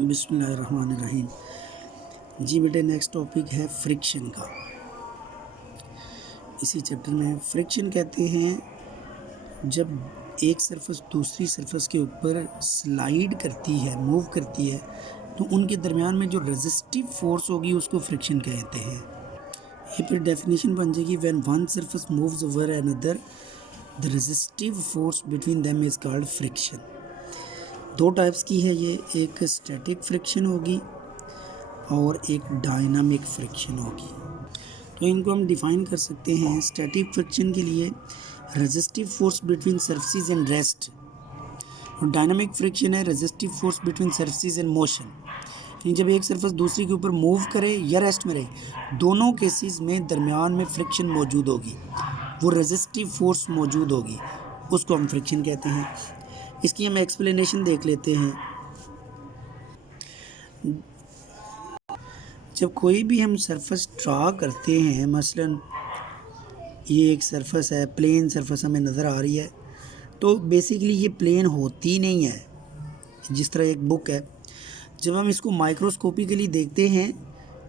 बिस्मिल्लाहिर्रहमानिर्रहीम। जी बेटे, next topic है फ्रिक्शन का। इसी चैप्टर में फ्रिक्शन कहते हैं जब एक सरफेस दूसरी सरफेस के ऊपर स्लाइड करती है, मूव करती है, तो उनके दरमियान में जो रेजिस्टिव फोर्स होगी उसको फ्रिक्शन कहते हैं। ये फिर डेफिनेशन बन जाएगी, when one surface moves over another the resistive force between them is called friction. दो टाइप्स की है ये, एक स्टैटिक फ्रिक्शन होगी और एक डायनामिक फ्रिक्शन होगी। तो इनको हम डिफाइन कर सकते हैं। स्टैटिक फ्रिक्शन के लिए resistive force between surfaces and rest, और डायनामिक फ्रिक्शन है resistive force between surfaces and motion. कि जब एक सरफेस दूसरी के ऊपर मूव करे या रेस्ट में रहे, दोनों केसेस में दरमियान में फ्रिक्शन मौजूद होगी, वो रेजिस्टिव फोर्स मौजूद होगी, उसको हम फ्रिक्शन कहते हैं। इसकी हम एक्सप्लेनेशन देख लेते हैं। जब कोई भी हम सरफेस ड्रा करते हैं, मसलन ये एक सरफेस है, प्लेन सरफेस हमें नज़र आ रही है, तो बेसिकली ये प्लेन होती नहीं है। जिस तरह एक बुक है, जब हम इसको माइक्रोस्कोपिकली देखते हैं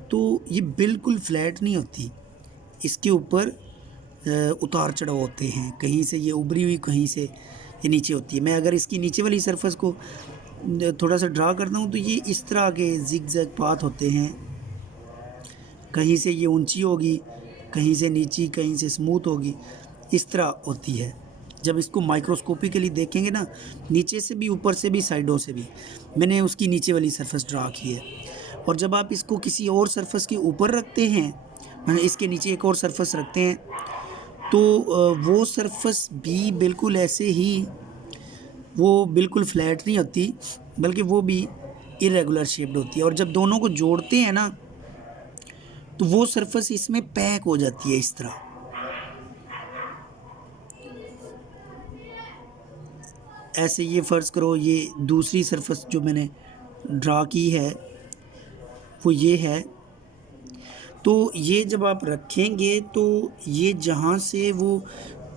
तो ये बिल्कुल फ्लैट नहीं होती, इसके ऊपर उतार चढ़ाव होते हैं, कहीं से ये उभरी हुई, कहीं से ये नीचे होती है। मैं अगर इसकी नीचे वाली सरफेस को थोड़ा सा ड्रा करता हूँ तो ये इस तरह के जिग जैग पाथ होते हैं, कहीं से ये ऊंची होगी, कहीं से नीची, कहीं से स्मूथ होगी, इस तरह होती है। जब इसको माइक्रोस्कोपिकली देखेंगे ना, नीचे से भी, ऊपर से भी, साइडों से भी, मैंने उसकी नीचे वाली सरफेस ड्रा की है। और जब आप इसको किसी और सरफेस के ऊपर रखते हैं, मतलब इसके नीचे एक और सरफेस रखते हैं, तो वो सरफेस भी बिल्कुल ऐसे ही, वो बिल्कुल फ्लैट नहीं होती, बल्कि वो भी इरेगुलर शेप्ड होती है। और जब दोनों को जोड़ते हैं ना, तो वो सरफेस इसमें पैक हो जाती है इस तरह। ऐसे ये फ़र्ज़ करो, ये दूसरी सरफेस जो मैंने ड्रा की है वो ये है। तो ये जब आप रखेंगे तो ये जहाँ से वो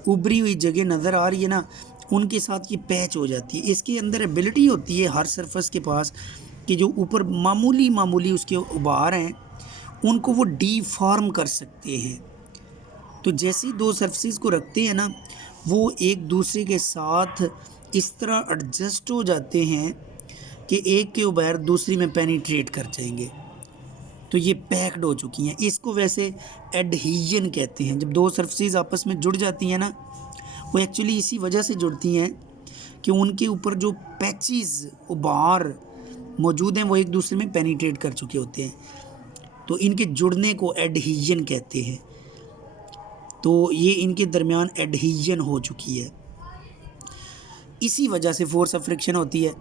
उभरी हुई जगह नज़र आ रही है ना, उनके साथ ये पैच हो जाती है। इसके अंदर एबिलिटी होती है हर सरफेस के पास कि जो ऊपर मामूली उसके उभार हैं, उनको वो डीफॉर्म कर सकते हैं। तो जैसे ही दो सरफेस को रखते हैं ना, वो एक दूसरे के साथ इस तरह एडजस्ट हो जाते हैं कि एक के उभार दूसरी में पेनिट्रेट कर जाएंगे, तो ये पैक्ड हो चुकी हैं। इसको वैसे एडहीजन कहते हैं। जब दो सरफेस आपस में जुड़ जाती हैं ना, वो एक्चुअली इसी वजह से जुड़ती हैं कि उनके ऊपर जो पैचेस, उभार मौजूद हैं, वो एक दूसरे में पेनिट्रेट कर चुके होते हैं, तो इनके जुड़ने को एडहीजन कहते हैं। तो ये इनके दरमियान एडहीजन हो चुकी है, इसी वजह से फोर्स ऑफ फ्रिक्शन होती है।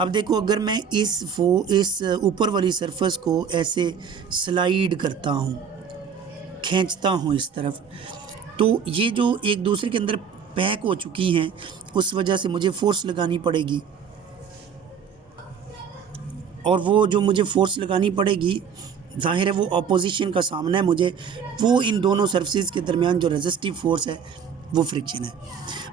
अब देखो, अगर मैं इस ऊपर वाली सरफेस को ऐसे स्लाइड करता हूँ, खींचता हूँ इस तरफ, तो ये जो एक दूसरे के अंदर पैक हो चुकी हैं, उस वजह से मुझे फोर्स लगानी पड़ेगी। और वो जो मुझे फोर्स लगानी पड़ेगी, जाहिर है वो ऑपोजिशन का सामना है मुझे, वो इन दोनों सरफेस के दरमियान जो रेजिस्टिव फोर्स है वो फ्रिक्शन है।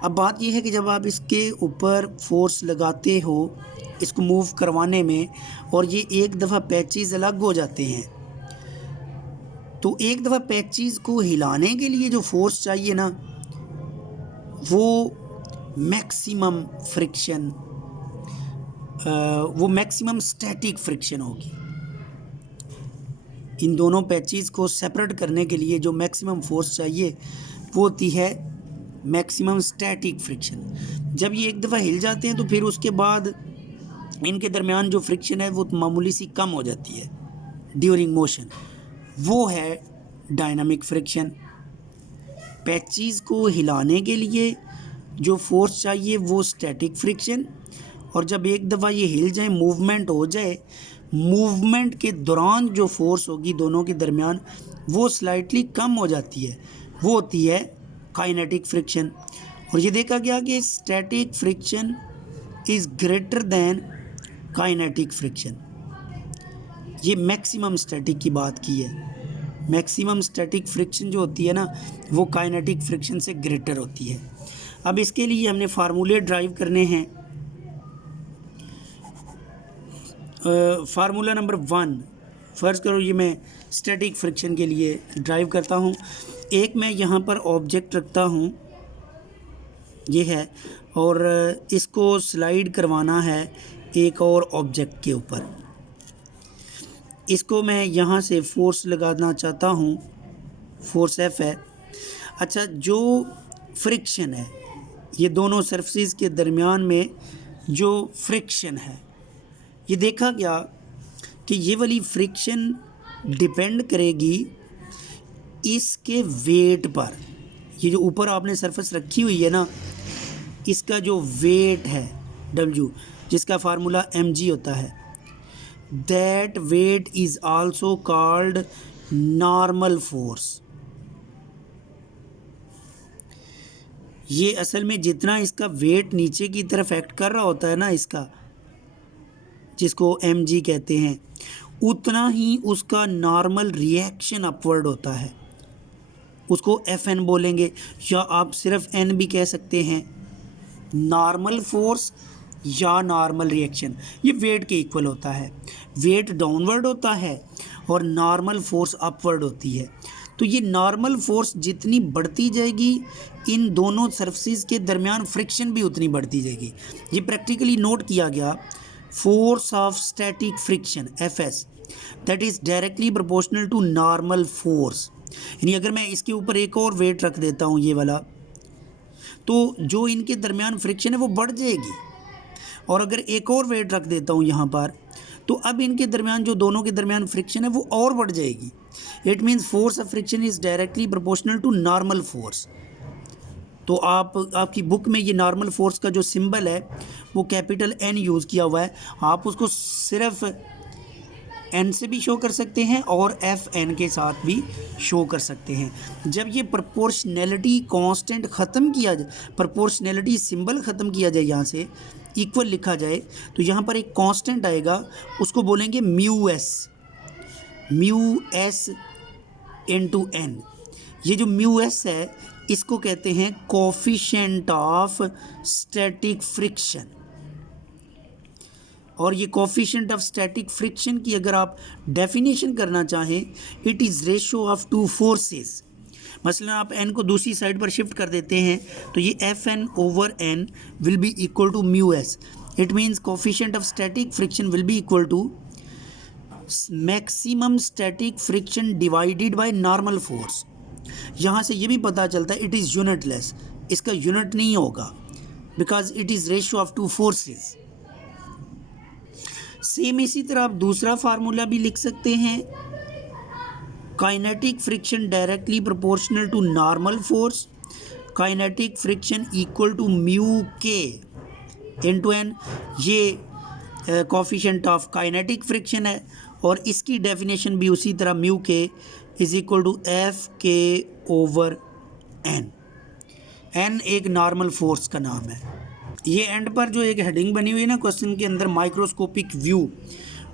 अब बात यह है कि जब आप इसके ऊपर फोर्स लगाते हो इसको मूव करवाने में, और ये एक दफ़ा पैचेस अलग हो जाते हैं, तो एक दफ़ा पैचेस को हिलाने के लिए जो फोर्स चाहिए ना, वो मैक्सिमम फ्रिक्शन, वो मैक्सिमम स्टैटिक फ्रिक्शन होगी। इन दोनों पैचेस को सेपरेट करने के लिए जो मैक्सिमम फोर्स चाहिए वो होती है मैक्सिमम स्टैटिक फ्रिक्शन। जब ये एक दफ़ा हिल जाते हैं तो फिर उसके बाद इनके दरमियान जो फ्रिक्शन है वो मामूली सी कम हो जाती है ड्यूरिंग मोशन, वो है डायनामिक फ्रिक्शन। पैचेस को हिलाने के लिए जो फोर्स चाहिए वो स्टैटिक फ्रिक्शन, और जब एक दफ़ा ये हिल जाए, मूवमेंट हो जाए, मूवमेंट के दौरान जो फोर्स होगी दोनों के दरमियान वो स्लाइटली कम हो जाती है, वो होती है काइनेटिक फ्रिक्शन। और ये देखा गया कि static friction is greater than kinetic friction. ये मैक्सिमम स्टैटिक की बात की है। मैक्सिमम स्टैटिक फ्रिक्शन जो होती है ना, वो काइनेटिक फ्रिक्शन से ग्रेटर होती है। अब इसके लिए हमने फार्मूले ड्राइव करने हैं। फार्मूला नंबर 1, फ़र्ज़ करो ये मैं स्टैटिक फ्रिक्शन के लिए ड्राइव करता हूँ। एक मैं यहाँ पर ऑब्जेक्ट रखता हूँ, ये है, और इसको स्लाइड करवाना है एक और ऑब्जेक्ट के ऊपर। इसको मैं यहाँ से फोर्स लगाना चाहता हूँ, फोर्स F है। अच्छा, जो फ्रिक्शन है, ये दोनों सरफेस के दरमियान में जो फ्रिक्शन है, ये देखा गया कि ये वाली फ्रिक्शन डिपेंड करेगी इसके वेट पर। ये जो ऊपर आपने सरफेस रखी हुई है ना, इसका जो वेट है W, जिसका फार्मूला mg होता है, that weight is also called normal force. ये असल में जितना इसका वेट नीचे की तरफ एक्ट कर रहा होता है ना इसका, जिसको mg कहते हैं, उतना ही उसका नॉर्मल रिएक्शन अपवर्ड होता है। उसको Fn बोलेंगे, या आप सिर्फ n भी कह सकते हैं। नॉर्मल फोर्स या नॉर्मल रिएक्शन ये वेट के इक्वल होता है। वेट डाउनवर्ड होता है और नॉर्मल फोर्स अपवर्ड होती है। तो ये नॉर्मल फोर्स जितनी बढ़ती जाएगी, इन दोनों सरफेस के दरमियान फ्रिक्शन भी उतनी बढ़ती जाएगी। ये प्रैक्टिकली नोट किया गया। Force of static friction Fs that is directly proportional to normal force. यानी अगर मैं इसके ऊपर एक और वेट रख देता हूँ, ये वाला, तो जो इनके दरमियान फ्रिक्शन है वो बढ़ जाएगी। और अगर एक और वेट रख देता हूँ यहाँ पर, तो अब इनके दरमियान जो दोनों के दरमियान फ्रिक्शन है वो और बढ़ जाएगी। It means force of friction is directly proportional to normal force. तो आपकी बुक में ये नॉर्मल फोर्स का जो सिंबल है वो कैपिटल N यूज़ किया हुआ है। आप उसको सिर्फ N से भी शो कर सकते हैं और Fn के साथ भी शो कर सकते हैं। जब ये प्रोपोर्शनैलिटी कांस्टेंट ख़त्म किया जाए, प्रोपोर्शनैलिटी सिंबल ख़त्म किया जाए, यहाँ से इक्वल लिखा जाए, तो यहाँ पर एक कांस्टेंट आएगा, उसको बोलेंगे म्यू एस इनटू n। ये जो म्यू एस है, इसको कहते हैं कोफिशिएंट ऑफ स्टैटिक फ्रिक्शन। और ये कोफिशिएंट ऑफ स्टैटिक फ्रिक्शन की अगर आप डेफिनेशन करना चाहें, it is ratio of two forces. मसलन आप n को दूसरी साइड पर शिफ्ट कर देते हैं, तो ये Fn over n will be equal to mu S. It means coefficient of static friction will be equal to maximum static friction divided by normal force. यहाँ से ये भी पता चलता है इट इज़ यूनिटलेस, इसका यूनिट नहीं होगा, because it is ratio of two forces. Same इसी तरह आप दूसरा फार्मूला भी लिख सकते हैं, kinetic friction directly proportional to normal force, kinetic friction equal to mu के इनटू n। ये कोफिशिएंट ऑफ काइनेटिक फ्रिक्शन है, और इसकी डेफिनेशन भी उसी तरह म्यू के इज इक्वल टू एफ के ओवर n। n एक नॉर्मल फोर्स का नाम है। ये एंड पर जो एक हेडिंग बनी हुई है ना क्वेश्चन के अंदर, माइक्रोस्कोपिक व्यू,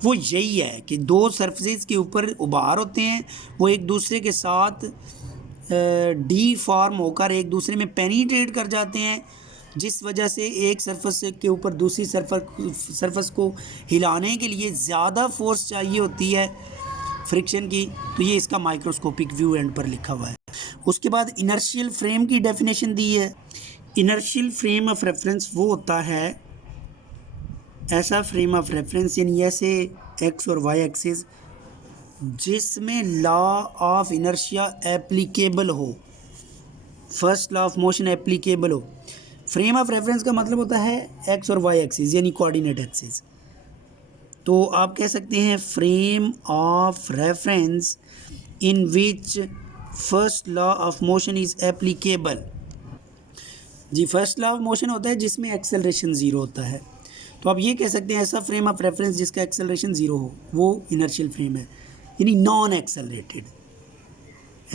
वो यही है कि दो सरफेस के ऊपर उभार होते हैं, वो एक दूसरे के साथ डीफॉर्म होकर एक दूसरे में पेनिट्रेट कर जाते हैं, जिस वजह से एक सरफेस के ऊपर दूसरी सरफेस को हिलाने के लिए ज़्यादा फोर्स चाहिए होती है फ्रिक्शन की। तो ये इसका माइक्रोस्कोपिक व्यू एंड पर लिखा हुआ है। उसके बाद इनर्शियल फ्रेम की डेफिनेशन दी है। इनर्शियल फ्रेम ऑफ रेफरेंस वो होता है ऐसा फ्रेम ऑफ रेफरेंस, यानी ऐसे एक्स और वाई एक्सिस जिसमें लॉ ऑफ इनर्शिया एप्लीकेबल हो, first law of motion applicable हो। फ्रेम ऑफ रेफरेंस का मतलब होता है एक्स और वाई एक्सिस, यानी कोऑर्डिनेट एक्सिस। तो आप कह सकते हैं frame of reference in which first law of motion is applicable. जी, फर्स्ट लॉ ऑफ मोशन होता है जिसमें एक्सेलरेशन ज़ीरो होता है। तो आप ये कह सकते हैं ऐसा फ्रेम ऑफ रेफरेंस जिसका एक्सेलरेशन ज़ीरो हो, वो इनर्शियल फ्रेम है, यानी नॉन एक्सेलरेटेड।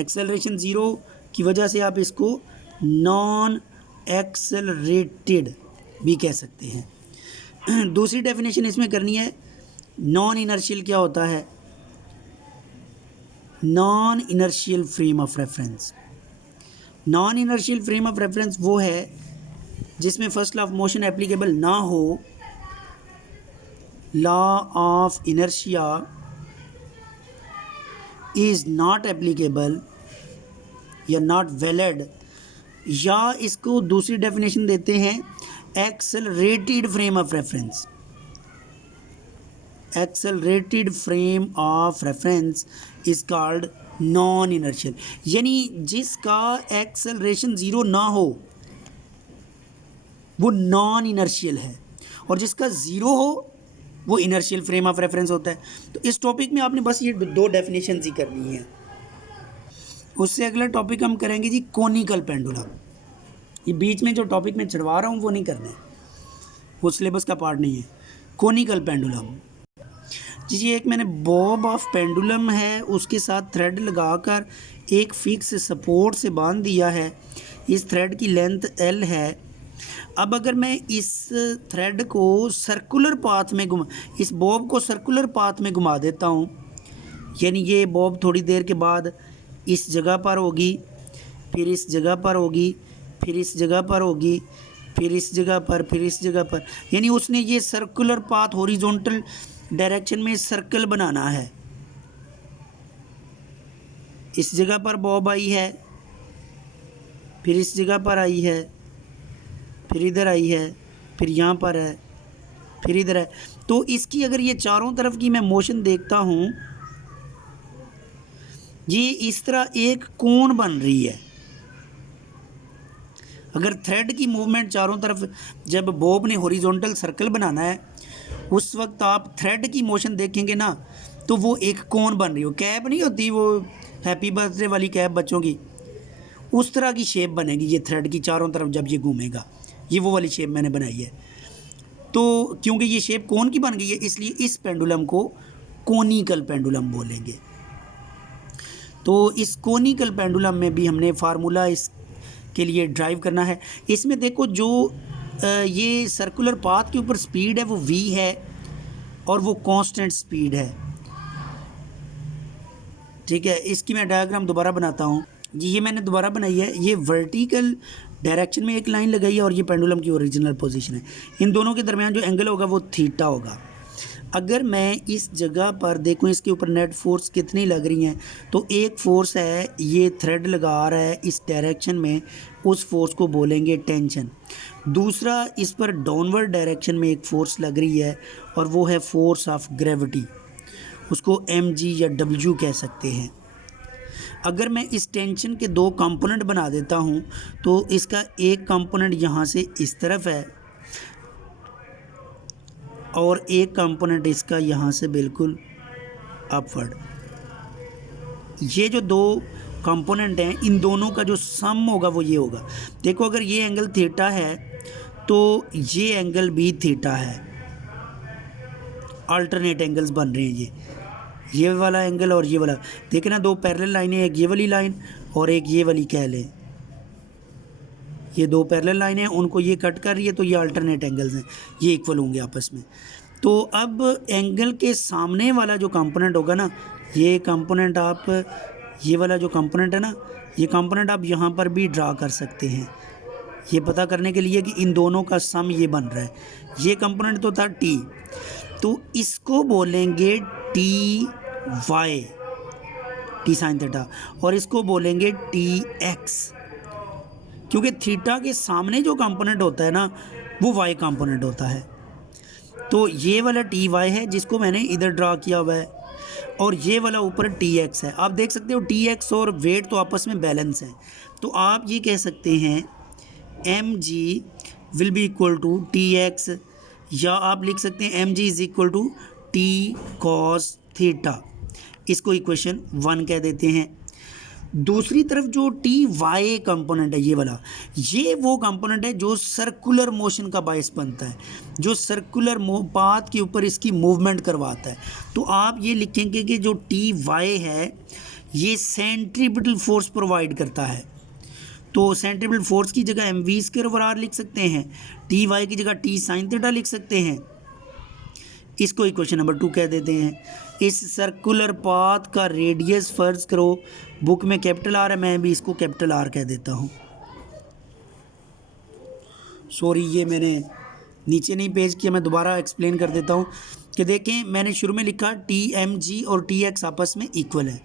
एक्सेलरेशन ज़ीरो की वजह से आप इसको नॉन एक्सेलरेटेड भी कह सकते हैं। दूसरी डेफिनेशन इसमें करनी है, नॉन इनर्शियल क्या होता है? Non inertial frame of reference. Non inertial frame of reference वो है जिसमें first law of motion applicable ना हो, law of inertia is not applicable या नॉट वैलिड, या इसको दूसरी डेफिनेशन देते हैं accelerated frame of reference. Accelerated frame of reference is called non inertial, यानी जिसका एक्सेलरेशन ज़ीरो ना हो वो नॉन इनर्शियल है, और जिसका ज़ीरो हो वो इनर्शियल फ्रेम ऑफ रेफरेंस होता है। तो इस टॉपिक में आपने बस ये दो डेफिनेशन ही करनी है। उससे अगला टॉपिक हम करेंगे जी कोनिकल पेंडुलम। ये बीच में जो टॉपिक मैं चढ़वा रहा हूँ वो नहीं करना है, वो सिलेबस का पार्ट नहीं है। कोनिकल पेंडुलम जी, एक मैंने बॉब ऑफ पेंडुलम है उसके साथ थ्रेड लगाकर एक फिक्स सपोर्ट से बांध दिया है। इस थ्रेड की लेंथ L है। अब अगर मैं इस थ्रेड को सर्कुलर पाथ में इस बॉब को सर्कुलर पाथ में घुमा देता हूँ, यानी ये बॉब थोड़ी देर के बाद इस जगह पर होगी, फिर इस जगह पर होगी, फिर इस जगह पर होगी, फिर इस जगह पर, फिर इस जगह पर, यानी उसने ये सर्कुलर पाथ हॉरिजॉन्टल डायरेक्शन में सर्कल बनाना है। इस जगह पर बॉब आई है, फिर इस जगह पर आई है, फिर इधर आई है, फिर यहाँ पर है, फिर इधर है। तो इसकी अगर ये चारों तरफ की मैं मोशन देखता हूँ, ये इस तरह एक कोण बन रही है। अगर थ्रेड की मूवमेंट चारों तरफ, जब बॉब ने हॉरिजॉन्टल सर्कल बनाना है उस वक्त आप थ्रेड की मोशन देखेंगे ना, तो वो एक कोण बन रही हो। कैप नहीं होती वो हैप्पी बर्थडे वाली कैप बच्चों की, उस तरह की शेप बनेगी ये थ्रेड की चारों तरफ जब ये घूमेगा। ये वो वाली शेप मैंने बनाई है। तो क्योंकि ये शेप कोण की बन गई है, इसलिए इस पेंडुलम को कोनिकल पेंडुलम बोलेंगे। तो इस कोनिकल पेंडुलम में भी हमने फार्मूला इसके लिए ड्राइव करना है। इसमें देखो जो ये सर्कुलर पाथ के ऊपर स्पीड है वो v है और वो कांस्टेंट स्पीड है। ठीक है, इसकी मैं डायग्राम दोबारा बनाता हूँ जी। ये मैंने दोबारा बनाई है। ये वर्टिकल डायरेक्शन में एक लाइन लगाई है और ये पेंडुलम की ओरिजिनल पोजीशन है। इन दोनों के दरमियान जो एंगल होगा वो थीटा होगा। अगर मैं इस जगह पर देखूँ इसके ऊपर नेट फोर्स कितनी लग रही हैं, तो एक फोर्स है, ये थ्रेड लगा रहा है इस डायरेक्शन में, उस फोर्स को बोलेंगे टेंशन। दूसरा, इस पर डाउनवर्ड डायरेक्शन में एक फोर्स लग रही है और वो है फोर्स ऑफ ग्रेविटी, उसको mg या w कह सकते हैं। अगर मैं इस टेंशन के दो कंपोनेंट बना देता हूँ, तो इसका एक कंपोनेंट यहाँ से इस तरफ है और एक कंपोनेंट इसका यहाँ से बिल्कुल अपवर्ड। ये जो दो कंपोनेंट हैं, इन दोनों का जो सम होगा वो ये होगा। देखो, अगर ये एंगल थीटा है तो ये एंगल भी थीटा है। अल्टरनेट एंगल्स बन रहे हैं ये वाला एंगल और ये वाला। देखना, दो पैरेलल लाइनें, एक ये वाली लाइन और एक ये वाली कह लें। ये दो पैरेलल लाइनें हैं, उनको ये कट कर रही है, तो ये अल्टरनेट एंगल्स हैं, ये इक्वल होंगे आपस में। तो अब एंगल के सामने वाला जो कंपोनेंट होगा ना, ये कंपोनेंट आप, ये वाला जो कंपोनेंट है ना, ये कंपोनेंट आप यहाँ पर भी ड्रा कर सकते हैं, ये पता करने के लिए कि इन दोनों का सम ये बन रहा है। ये कंपोनेंट तो था टी, तो इसको बोलेंगे T Y, T sine theta, और इसको बोलेंगे टी एक्स, क्योंकि थीटा के सामने जो कंपोनेंट होता है ना वो वाई कंपोनेंट होता है। तो ये वाला टी वाई है जिसको मैंने इधर ड्रा किया हुआ है, और ये वाला ऊपर टी एक्स है। आप देख सकते हो टी एक्स और वेट तो आपस में बैलेंस है, तो आप ये कह सकते हैं M G will be equal to T X, या आप लिख सकते हैं M G is equal to T cos theta. इसको इक्वेशन 1 कह देते हैं। दूसरी तरफ जो टी वाई कंपोनेंट है, ये वाला, ये वो कंपोनेंट है जो सर्कुलर मोशन का बायस बनता है, जो सर्कुलर पाथ के ऊपर इसकी मूवमेंट करवाता है। तो आप ये लिखेंगे कि जो टी वाई है ये सेंट्रीपिटल फोर्स प्रोवाइड करता है। तो सेंट्रीपिटल फोर्स की जगह M V square over R लिख सकते हैं, टी वाई की जगह टी साइन थीटा लिख सकते हैं। इसको इक्वेशन नंबर 2 कह देते हैं। इस सर्कुलर पाथ का रेडियस फर्ज करो, बुक में कैपिटल आर है, मैं भी इसको कैपिटल आर कह देता हूँ। सॉरी, ये मैंने नीचे नहीं पेज किया, मैं दोबारा एक्सप्लेन कर देता हूँ। कि देखें मैंने शुरू में लिखा टी एम जी और टी एक्स आपस में इक्वल है,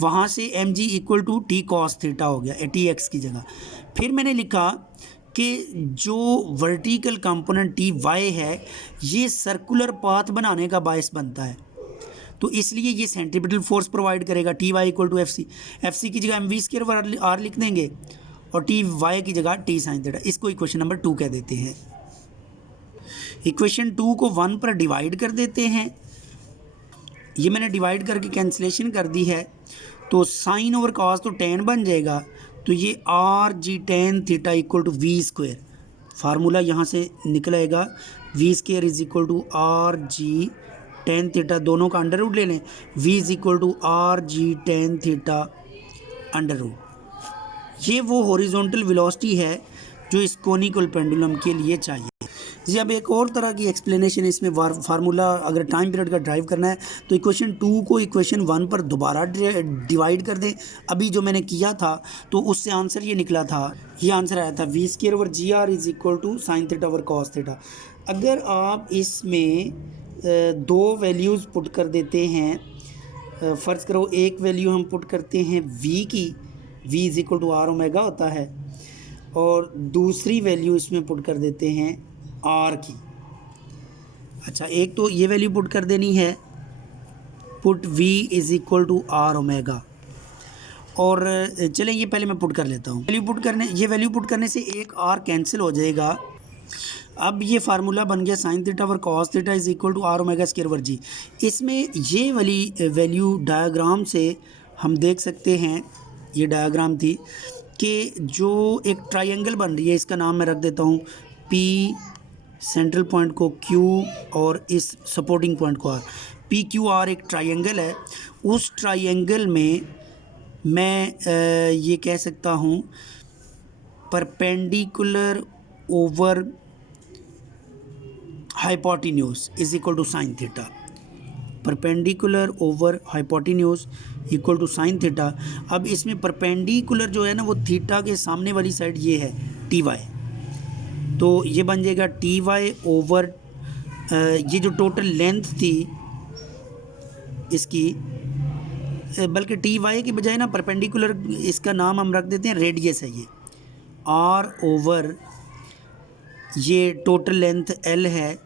वहाँ से M G equal to T cos theta हो गया टी एक्स की जगह। फिर मैंने लिखा कि जो वर्टिकल कंपोनेंट टी वाई है ये सर्कुलर पाथ बनाने का बायस बनता है, तो इसलिए ये सेंट्रीपिटल फोर्स प्रोवाइड करेगा। T Y equal to F C की जगह एम वी स्क्वायर आर लिख देंगे और टी वाई की जगह टी साइन थीटा। इसको इक्वेशन नंबर 2 कह देते हैं। इक्वेशन 2 को 1 पर डिवाइड कर देते हैं, ये मैंने डिवाइड करके कैंसिलेशन कर दी है, तो साइन ओवर कॉस तो टेन बन जाएगा, तो ये R G tan theta equal to V square, formula यहाँ से निकल आएगा V square is equal to R G tan theta, दोनों का अंडर रूट ले लें, V is equal to R G tan theta under root. ये वो हॉरिजॉन्टल वेलोसिटी है जो इस कोनिकल पेंडुलम के लिए चाहिए। जी अब एक और तरह की एक्सप्लेनेशन इसमें फार्मूला अगर टाइम पीरियड का ड्राइव करना है तो इक्वेशन 2 को इक्वेशन 1 पर दोबारा डिवाइड कर दें। अभी जो मैंने किया था तो उससे आंसर ये निकला था, ये आंसर आया था V square over G R is equal to sine theta over cos theta. अगर आप इसमें दो वैल्यूज़ पुट कर देते हैं, फ़र्ज़ करो एक वैल्यू हम पुट करते हैं वी की, V is equal to are omega होता है, और दूसरी वैल्यू इसमें पुट कर देते हैं आर की। अच्छा एक तो ये वैल्यू पुट कर देनी है, put v is equal to are omega, और चलें ये पहले मैं पुट कर लेता हूँ। ये वैल्यू पुट करने से एक आर कैंसिल हो जाएगा। अब ये फार्मूला बन गया sine theta over cos theta is equal to are omega square over g. इसमें ये वाली वैल्यू डायग्राम से हम देख सकते हैं, ये डायग्राम थी कि जो एक ट्रायंगल बन रही है, इसका नाम मैं रख देता हूँ पी, सेंट्रल पॉइंट को Q और इस सपोर्टिंग पॉइंट को R। पी क्यू आर एक ट्रायंगल है, उस ट्रायंगल में मैं ये कह सकता हूँ perpendicular over hypotenuse is equal to sine theta, perpendicular over hypotenuse equal to sine theta. अब इसमें परपेंडिकुलर जो है ना वो थीटा के सामने वाली साइड ये है टी वाई, तो ये बन जाएगा टी वाई ओवर ये जो टोटल लेंथ थी इसकी, बल्कि टी वाई की बजाय ना परपेंडिकुलर इसका नाम हम रख देते हैं रेडियस है ये, आर ओवर ये टोटल लेंथ एल है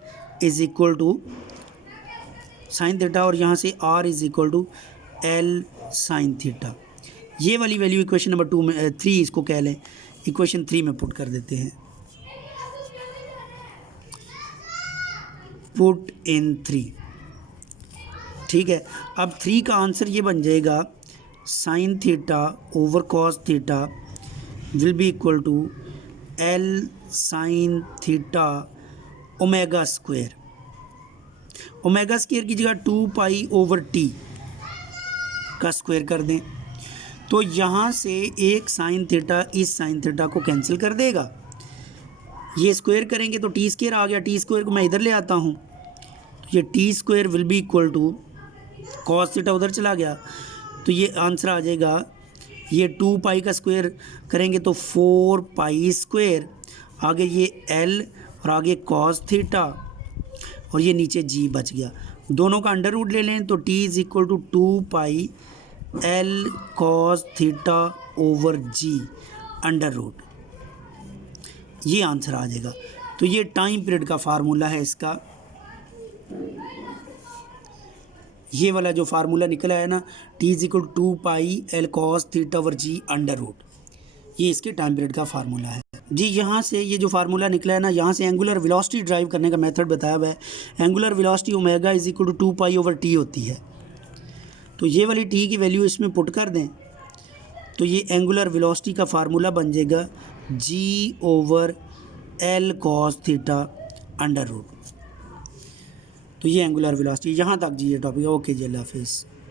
is equal to sine theta, और यहाँ से R is equal to L sine theta. ये वाली वैल्यू इक्वेशन नंबर 2 में 3 इसको कह लें, इक्वेशन 3 में पुट कर देते हैं, पुट इन 3। ठीक है, अब 3 का आंसर ये बन जाएगा sine theta over cos theta will be equal to L sine theta omega square. Omega square की जगह 2 पाई ओवर टी का स्क्वायर कर दें, तो यहाँ से एक साइन थीटा इस साइन थीटा को कैंसिल कर देगा, ये स्क्वायर करेंगे तो टी स्क्वायर आ गया, टी स्क्वायर को मैं इधर ले आता हूँ, ये T square will be equal to cos theta उधर चला गया, तो ये आंसर आ जाएगा, ये 2 पाई का स्क्वायर करेंगे तो 4 पाई स्क्वायर, आगे ये एल और आगे कॉस थीटा और ये नीचे जी बच गया, दोनों का अंडर रूट ले लें तो T is equal to 2 pi L cos theta over G under root, ये आंसर आ जाएगा। तो ये टाइम पीरियड का फार्मूला है इसका, ये वाला जो फार्मूला निकला है ना T is equal 2 pi L cos theta over G under root, ये इसके टाइम पीरियड का फार्मूला है जी। यहाँ से ये जो फार्मूला निकला है ना, यहाँ से एंगुलर वेलोसिटी ड्राइव करने का मेथड बताया हुआ है। Angular velocity omega is equal to 2 pi over T होती है, तो ये वाली टी की वैल्यू इसमें पुट कर दें तो ये एंगुलर वेलोसिटी का फार्मूला बन जाएगा g over l cos theta under root. तो ये एंगुलर वेलोसिटी। यहाँ तक जी ये टॉपिक। ओके जी, अल्लाह हाफिज़।